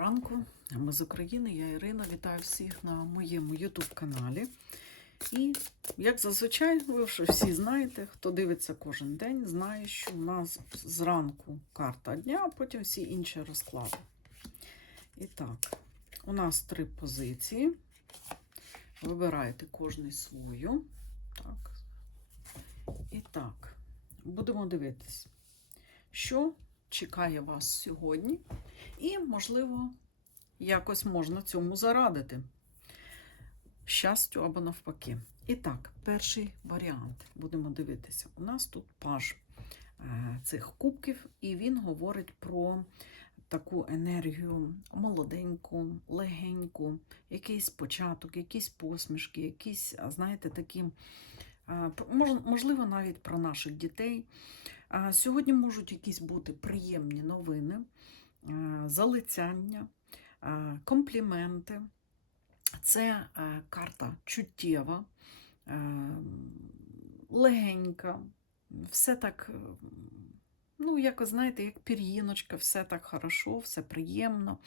ранку. Ми з України, я Ірина. Вітаю всіх на моєму YouTube каналі. І, як зазвичай, ви вже всі знаєте, хто дивиться кожен день, знає, що у нас зранку карта дня, а потім всі інші розклади. І так, у нас три позиції. Вибирайте кожний свою. Так. І так, будемо дивитись, що чекає вас сьогодні. І, можливо, якось можна цьому зарадити. Щастю або навпаки. І так, перший варіант. Будемо дивитися. У нас тут паж е, цих кубків, і він говорить про таку енергію молоденьку, легеньку, якийсь початок, якісь посмішки, якісь, знаєте, такі, е, можливо, навіть про наших дітей. Сьогодні можуть якісь бути приємні новини, залицяння, е, компліменти. Це е, карта чуттєва, е, легенька, все так, е, ну, якось, знаєте, як пір'їночка, все так хорошо, все приємно,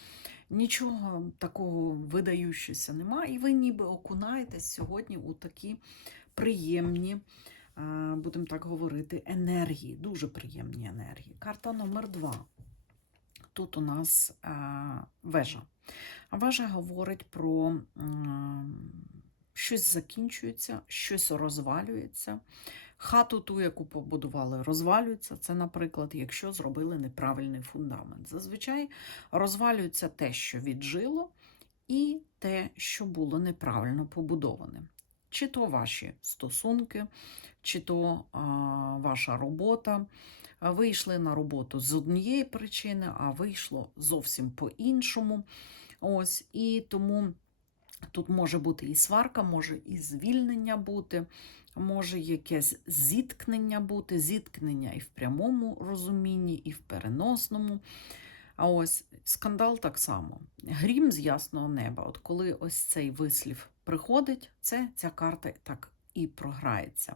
нічого такого видаючогося нема, і ви ніби окунаєтесь сьогодні у такі приємні, е, будемо так говорити, енергії, дуже приємні енергії. Карта номер два. Тут у нас е, вежа. Вежа говорить про щось закінчується, щось розвалюється. Хату ту, яку побудували, розвалюється. Це, наприклад, якщо зробили неправильний фундамент. Зазвичай розвалюється те, що віджило, і те, що було неправильно побудоване. Чи то ваші стосунки, чи то а, ваша робота. Ви йшли на роботу з однієї причини, а вийшло зовсім по-іншому. Ось, і тому тут може бути і сварка, може і звільнення бути, може якесь зіткнення бути, зіткнення і в прямому розумінні, і в переносному. А ось скандал так само. Грім з ясного неба. От коли ось цей вислів приходить, це ця карта так і програється.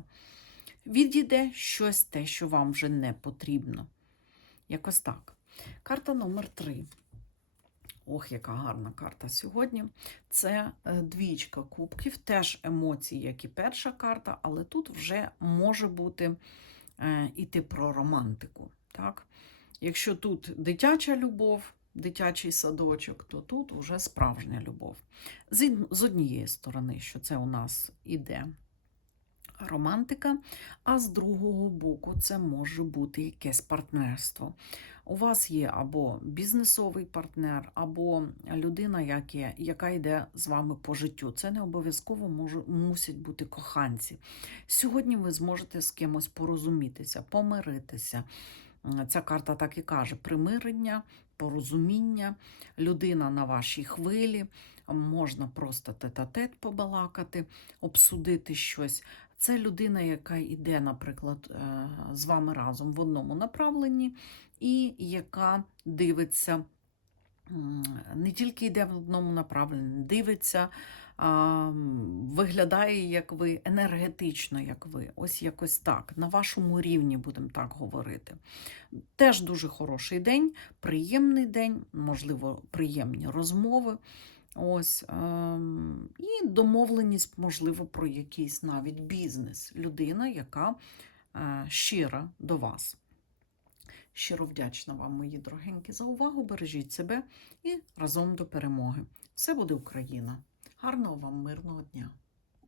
Відійде щось те, що вам вже не потрібно. Якось так. Карта номер три. Ох, яка гарна карта сьогодні. Це е, двічка кубків, теж емоції, як і перша карта, але тут вже може бути е, іти про романтику. Так? Якщо тут дитяча любов, дитячий садочок, то тут вже справжня любов. З, однієї сторони, що це у нас іде романтика, а з другого боку це може бути якесь партнерство. У вас є або бізнесовий партнер, або людина, яке- яка йде з вами по життю. Це не обов'язково мусять бути коханці. Сьогодні ви зможете з кимось порозумітися, помиритися. Ця карта так і каже: примирення, порозуміння, людина на вашій хвилі, можна просто тет-а-тет побалакати, обсудити щось. Це людина, яка йде, наприклад, е, з вами разом в одному направленні, і яка дивиться, не тільки йде в одному направленні, дивиться, виглядає як ви, енергетично, як ви. Ось якось так. На вашому рівні, будемо так говорити. Теж дуже хороший день, приємний день, можливо, приємні розмови. Ось, ем, і домовленість, можливо, про якийсь навіть бізнес. Людина, яка е, щира до вас. Щиро вдячна вам, мої дорогенькі, за увагу. Бережіть себе і разом до перемоги. Все буде Україна. Гарного вам мирного дня!